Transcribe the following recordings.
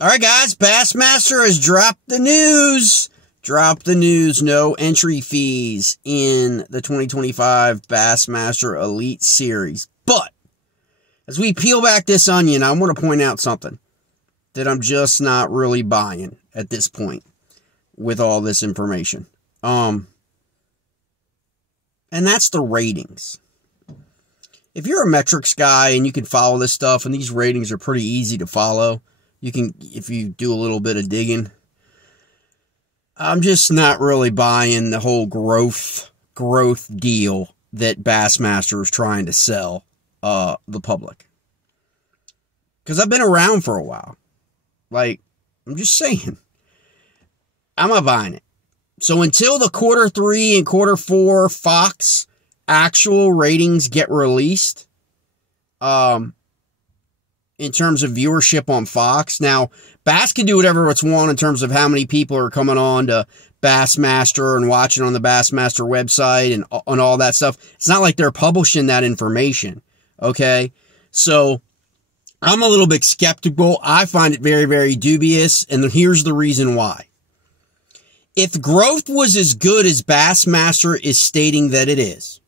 All right, guys, Bassmaster has dropped the news. No entry fees in the 2025 Bassmaster Elite Series. But as we peel back this onion, I want to point out something that I'm just not really buying at this point with all this information. And that's the ratings. If you're a metrics guy and you can follow this stuff, and these ratings are pretty easy to follow, you can, if you do a little bit of digging. I'm just not really buying the whole growth deal that Bassmaster is trying to sell the public. Because I've been around for a while. Like, I'm just saying. I'm not buying it. So until the quarter 3 and quarter 4 Fox actual ratings get released, in terms of viewership on Fox. Now, Bass can do whatever it's want in terms of how many people are coming on to Bassmaster and watching on the Bassmaster website and on all that stuff. It's not like they're publishing that information. Okay. So I'm a little bit skeptical. I find it very, very dubious. And here's the reason why. If growth was as good as Bassmaster is stating that it is,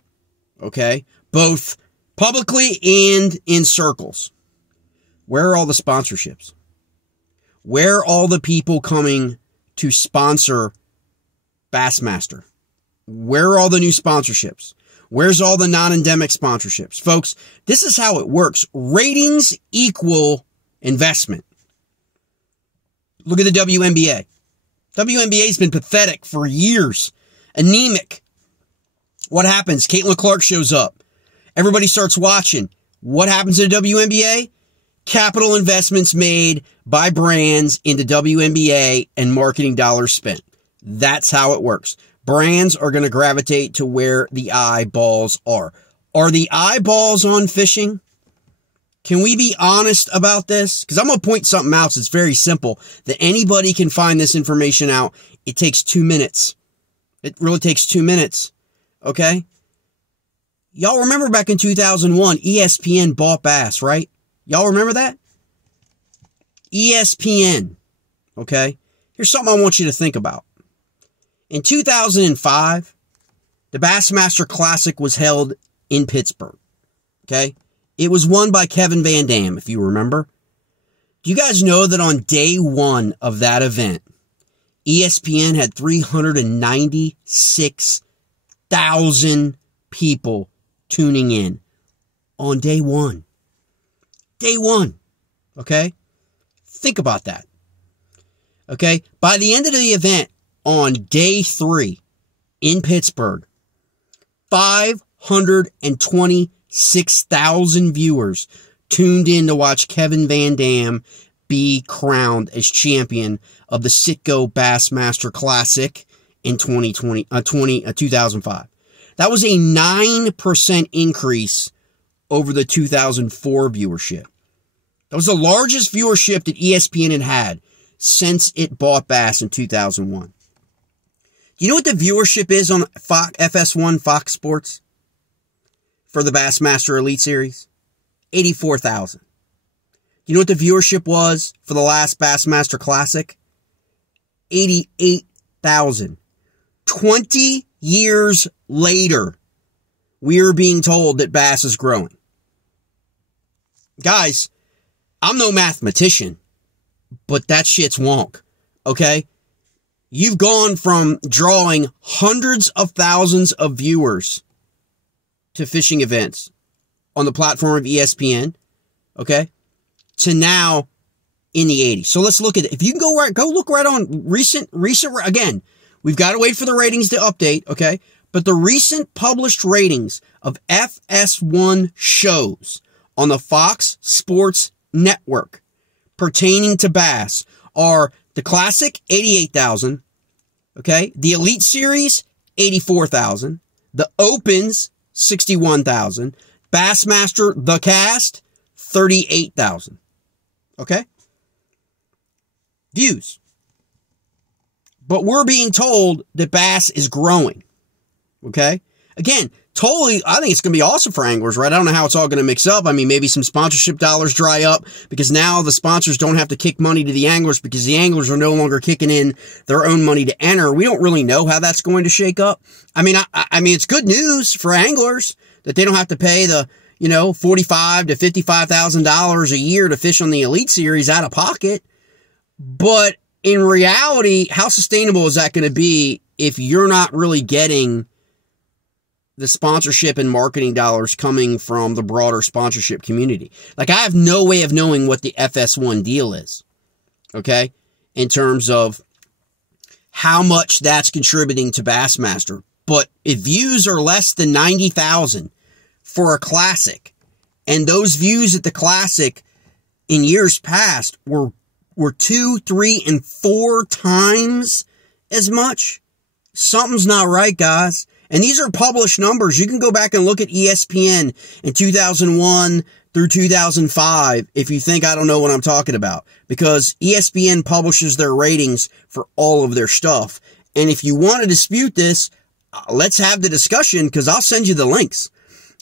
okay, both publicly and in circles, where are all the sponsorships? Where are all the people coming to sponsor Bassmaster? Where are all the new sponsorships? Where's all the non-endemic sponsorships? Folks, this is how it works. Ratings equal investment. Look at the WNBA. WNBA's been pathetic for years. Anemic. What happens? Caitlin Clark shows up. Everybody starts watching. What happens in the WNBA? Capital investments made by brands into WNBA and marketing dollars spent. That's how it works. Brands are going to gravitate to where the eyeballs are. Are the eyeballs on fishing? Can we be honest about this? Because I'm going to point something out. It's very simple. That anybody can find this information out. It takes 2 minutes. It really takes 2 minutes. Okay? Y'all remember back in 2001, ESPN bought B.A.S.S, right? Y'all remember that? ESPN. Okay? Here's something I want you to think about. In 2005, the Bassmaster Classic was held in Pittsburgh. Okay? It was won by Kevin Van Dam, if you remember. Do you guys know that on day 1 of that event, ESPN had 396,000 people tuning in on day 1? Day 1. Okay? Think about that. Okay? By the end of the event, on day 3 in Pittsburgh, 526,000 viewers tuned in to watch Kevin Van Dam be crowned as champion of the Citgo Bassmaster Classic in 2005. That was a 9% increase over the 2004 viewership. That was the largest viewership that ESPN had since it bought B.A.S.S in 2001. You know what the viewership is on FS1 Fox Sports for the Bassmaster Elite Series? 84,000. You know what the viewership was for the last Bassmaster Classic? 88,000. 20 years later, we are being told that B.A.S.S is growing. Guys, I'm no mathematician, but that shit's wonk, okay? You've gone from drawing hundreds of thousands of viewers to fishing events on the platform of ESPN, okay, to now in the 80s. So let's look at it. If you can go look right on recent, again, we've got to wait for the ratings to update, okay? But the recent published ratings of FS1 shows on the Fox Sports Network pertaining to B.A.S.S are the Classic, 88,000. Okay. The Elite Series, 84,000. The Opens, 61,000. Bassmaster, the Cast, 38,000. Okay. Views. But we're being told that B.A.S.S is growing. Okay. Again, totally, I think it's going to be awesome for anglers, right? I don't know how it's all going to mix up. I mean, maybe some sponsorship dollars dry up because now the sponsors don't have to kick money to the anglers because the anglers are no longer kicking in their own money to enter. We don't really know how that's going to shake up. I mean, I mean, it's good news for anglers that they don't have to pay the, you know, $45,000 to $55,000 a year to fish on the Elite Series out of pocket. But in reality, how sustainable is that going to be if you're not really getting the sponsorship and marketing dollars coming from the broader sponsorship community? Like, I have no way of knowing what the FS1 deal is, okay, in terms of how much that's contributing to Bassmaster. But if views are less than 90,000 for a classic, and those views at the classic in years past were 2, 3, and 4 times as much, something's not right, guys. And these are published numbers. You can go back and look at ESPN in 2001 through 2005 if you think I don't know what I'm talking about, because ESPN publishes their ratings for all of their stuff. And if you want to dispute this, let's have the discussion, because I'll send you the links.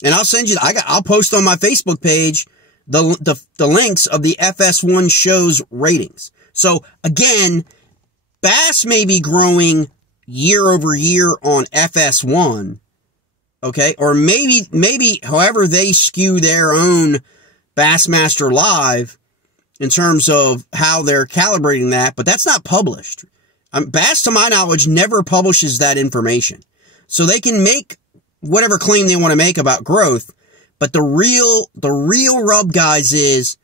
And I'll send you, I'll post on my Facebook page the links of the FS1 show's ratings. So again, Bass may be growing year over year on FS1, okay? Or maybe however they skew their own Bassmaster Live in terms of how they're calibrating that, but that's not published. Bass, to my knowledge, never publishes that information. So they can make whatever claim they want to make about growth, but the real rub, guys, is,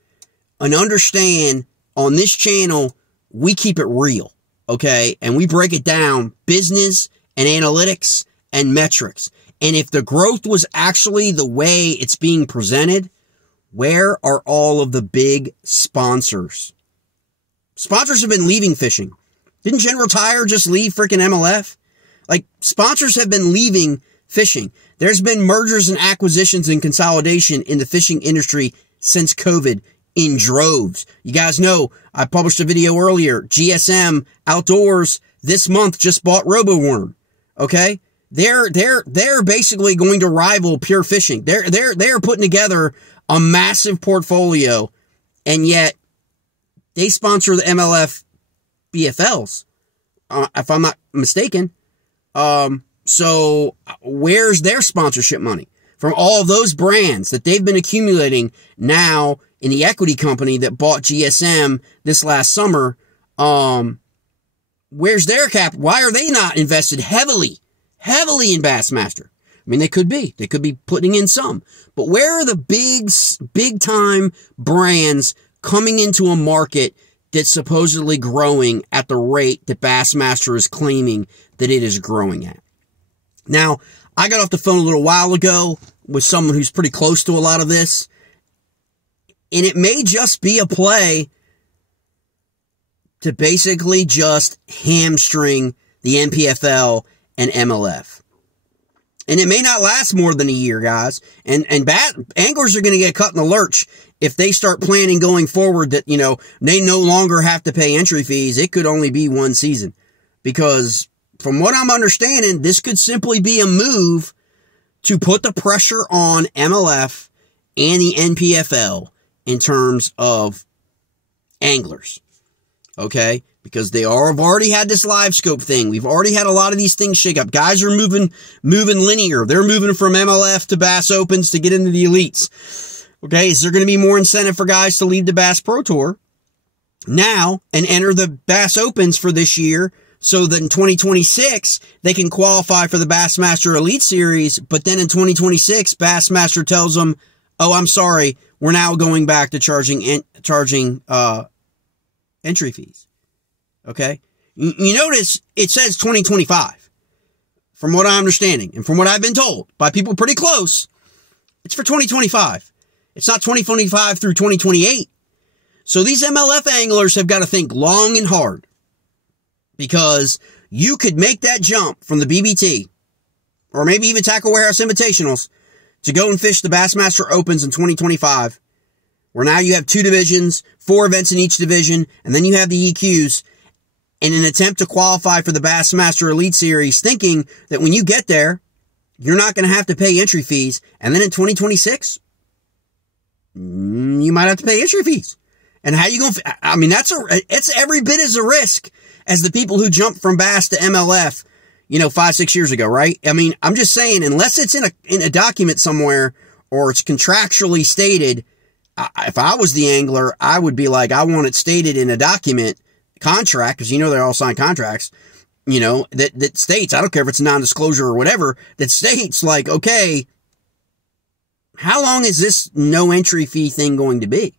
and understand, on this channel, we keep it real. Okay, and we break it down, business and analytics and metrics. And if the growth was actually the way it's being presented, where are all of the big sponsors? Sponsors have been leaving fishing. Didn't General Tire just leave freaking MLF? Like, sponsors have been leaving fishing. There's been mergers and acquisitions and consolidation in the fishing industry since COVID in droves. You guys know, I published a video earlier. GSM Outdoors this month just bought RoboWorm. Okay? They're basically going to rival Pure Fishing. They're putting together a massive portfolio, and yet they sponsor the MLF BFLs, if I'm not mistaken. So where's their sponsorship money from all of those brands that they've been accumulating now in the equity company that bought GSM this last summer? Where's their cap? Why are they not invested heavily in Bassmaster? I mean, they could be putting in some, but where are the big time brands coming into a market that's supposedly growing at the rate that Bassmaster is claiming that it is growing at? Now, I got off the phone a little while ago with someone who's pretty close to a lot of this, and it may just be a play to basically just hamstring the NPFL and MLF. And it may not last more than a year, guys. And anglers are going to get cut in the lurch if they start planning going forward that, you know, they no longer have to pay entry fees. It could only be one season. Because from what I'm understanding, this could simply be a move to put the pressure on MLF and the NPFL in terms of anglers. Okay? Because they have already had this live scope thing. We've already had a lot of these things shake up. Guys are moving linear. They're moving from MLF to Bass Opens to get into the elites. Okay? Is there going to be more incentive for guys to leave the Bass Pro Tour now and enter the Bass Opens for this year, so that in 2026, they can qualify for the Bassmaster Elite Series, but then in 2026, Bassmaster tells them, oh, I'm sorry, we're now going back to charging entry fees. Okay? You notice it says 2025. From what I'm understanding, and from what I've been told by people pretty close, it's for 2025. It's not 2025 through 2028. So these MLF anglers have got to think long and hard. Because you could make that jump from the BBT, or maybe even Tackle Warehouse Invitationals, to go and fish the Bassmaster Opens in 2025, where now you have 2 divisions, 4 events in each division, and then you have the EQs, in an attempt to qualify for the Bassmaster Elite Series, thinking that when you get there, you're not going to have to pay entry fees. And then in 2026, you might have to pay entry fees. And how you going to, I mean, it's every bit as a risk as the people who jumped from B.A.S.S to MLF, 5-6 years ago, right? I mean, I'm just saying, unless it's in a document somewhere or it's contractually stated, if I was the angler, I would be like, I want it stated in a document contract, because they're all signed contracts, that states, I don't care if it's non-disclosure or whatever, that states like, okay, how long is this no entry fee thing going to be?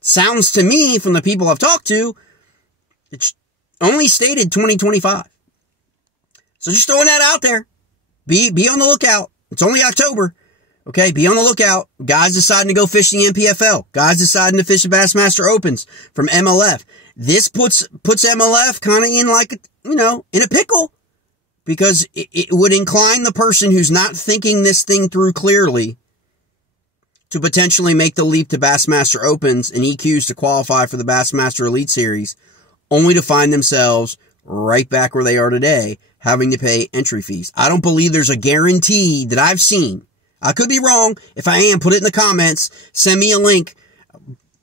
Sounds to me from the people I've talked to, it's only stated 2025. So just throwing that out there. Be on the lookout. It's only October. Okay, be on the lookout. Guys deciding to go fish the NPFL. Guys deciding to fish the Bassmaster Opens from MLF. This puts MLF kind of in like, in a pickle, because it would incline the person who's not thinking this thing through clearly to potentially make the leap to Bassmaster Opens and EQs to qualify for the Bassmaster Elite Series, only to find themselves right back where they are today, having to pay entry fees. I don't believe there's a guarantee that I've seen. I could be wrong. If I am, put it in the comments. Send me a link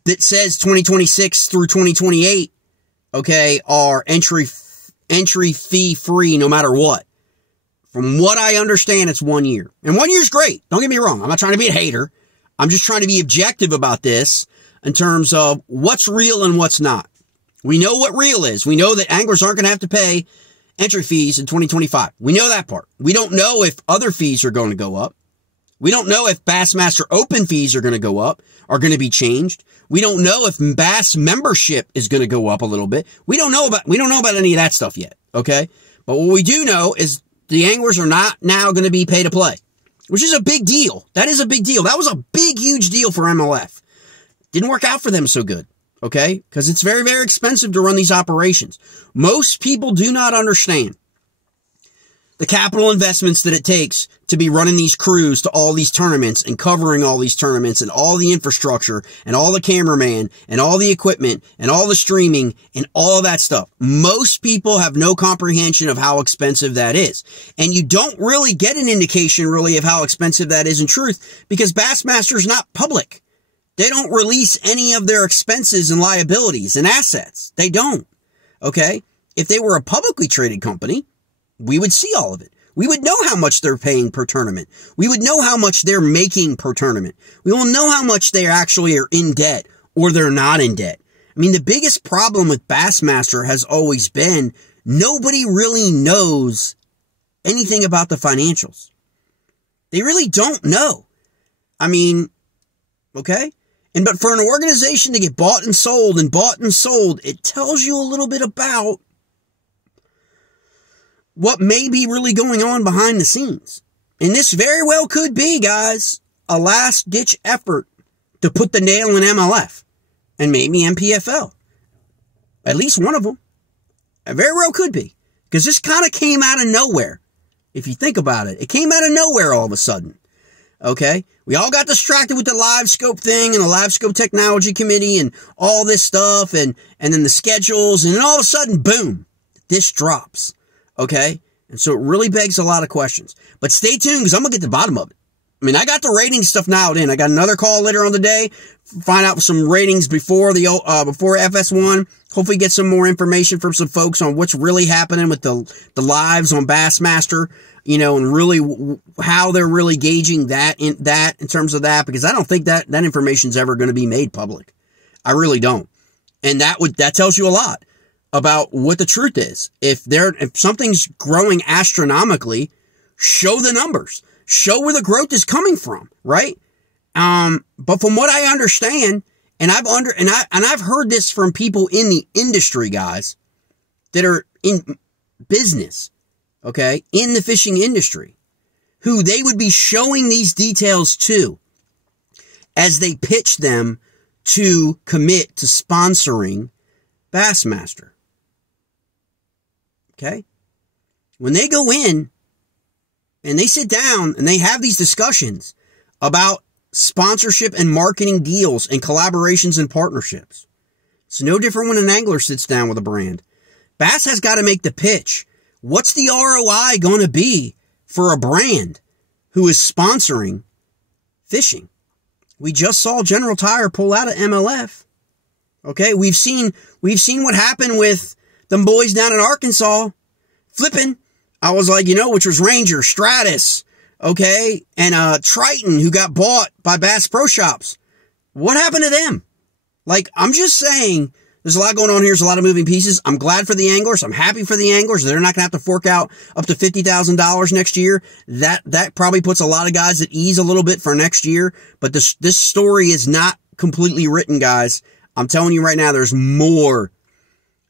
that says 2026 through 2028, okay, are entry fee free no matter what. From what I understand, it's 1 year. And 1 year's great. Don't get me wrong. I'm not trying to be a hater. I'm just trying to be objective about this in terms of what's real and what's not. We know what real is. We know that anglers aren't going to have to pay entry fees in 2025. We know that part. We don't know if other fees are going to go up. We don't know if Bassmaster Open fees are going to go up, are going to be changed. We don't know if Bass membership is going to go up a little bit. We don't know about any of that stuff yet. Okay. But what we do know is the anglers are not now going to be pay to play, which is a big deal. That is a big deal. That was a big, huge deal for MLF. Didn't work out for them so good. Okay. Because it's very, very expensive to run these operations. Most people do not understand the capital investments that it takes to be running these crews to all these tournaments and covering all these tournaments and all the infrastructure and all the cameraman and all the equipment and all the streaming and all that stuff. Most people have no comprehension of how expensive that is. And you don't really get an indication really of how expensive that is in truth, because Bassmaster's not public. They don't release any of their expenses and liabilities and assets. They don't. Okay. If they were a publicly traded company, we would see all of it. We would know how much they're paying per tournament. We would know how much they're making per tournament. We will know how much they actually are in debt or they're not in debt. I mean, the biggest problem with Bassmaster has always been nobody really knows anything about the financials. They really don't know. I mean, okay? But for an organization to get bought and sold, it tells you a little bit about what may be really going on behind the scenes. And this very well could be, guys, a last-ditch effort to put the nail in MLF and maybe MPFL. At least one of them. It very well could be. Because this kind of came out of nowhere. If you think about it. It came out of nowhere all of a sudden. Okay? We all got distracted with the live scope thing and the live scope technology committee and all this stuff and then the schedules, and then all of a sudden, boom, this drops. Okay? And so it really begs a lot of questions. But stay tuned, because I'm going to get to the bottom of it. I mean, I got the ratings stuff nailed in. I got another call later on the day. Find out some ratings before FS1. Hopefully get some more information from some folks on what's really happening with the lives on Bassmaster, and really how they're really gauging that in terms of that, because I don't think that information's ever going to be made public. I really don't. And that tells you a lot about what the truth is. If something's growing astronomically, show the numbers. Show where the growth is coming from, right? But from what I understand, and I've heard this from people in the industry, guys, that are in business, okay, in the fishing industry, who they would be showing these details to as they pitch them to commit to sponsoring Bassmaster. Okay? When they go in and they sit down and they have these discussions about sponsorship and marketing deals and collaborations and partnerships, it's no different when an angler sits down with a brand. Bass has got to make the pitch. What's the ROI going to be for a brand who is sponsoring fishing. We just saw General Tire pull out of MLF. Okay, we've seen what happened with them boys down in Arkansas flipping. I was like, which was Ranger, Stratus, okay, and Triton, who got bought by Bass Pro Shops. What happened to them? Like, I'm just saying, there's a lot going on here. There's a lot of moving pieces. I'm glad for the anglers. I'm happy for the anglers. They're not going to have to fork out up to $50,000 next year. That probably puts a lot of guys at ease a little bit for next year. But this story is not completely written, guys. I'm telling you right now, there's more.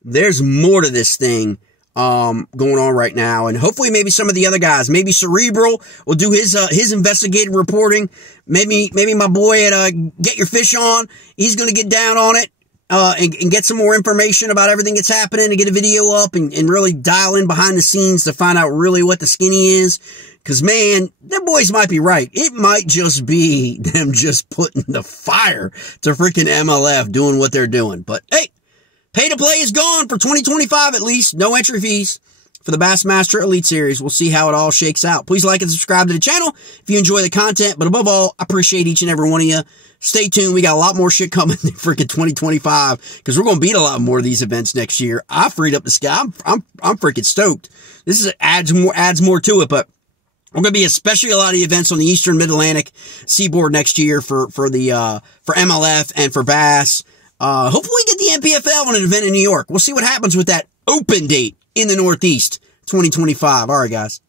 There's more to this thing going on right now. And hopefully maybe some of the other guys, maybe Cerebral will do his investigative reporting. Maybe my boy at Get Your Fish On, he's going to get down on it. And get some more information about everything that's happening and get a video up and really dial in behind the scenes to find out really what the skinny is. Cause man, them boys might be right. It might just be them just putting the fire to freaking MLF doing what they're doing. But hey, pay to play is gone for 2025 at least. No entry fees for the Bassmaster Elite Series. We'll see how it all shakes out. Please like and subscribe to the channel if you enjoy the content. But above all, I appreciate each and every one of you. Stay tuned. We got a lot more shit coming in freaking 2025 because we're going to beat a lot more of these events next year. I freed up the sky. I'm freaking stoked. This is adds more to it, but we're going to be especially a lot of the events on the Eastern Mid-Atlantic seaboard next year for MLF and for Bass. Hopefully we get the NPFL on an event in New York. We'll see what happens with that open date in the Northeast 2025. All right, guys.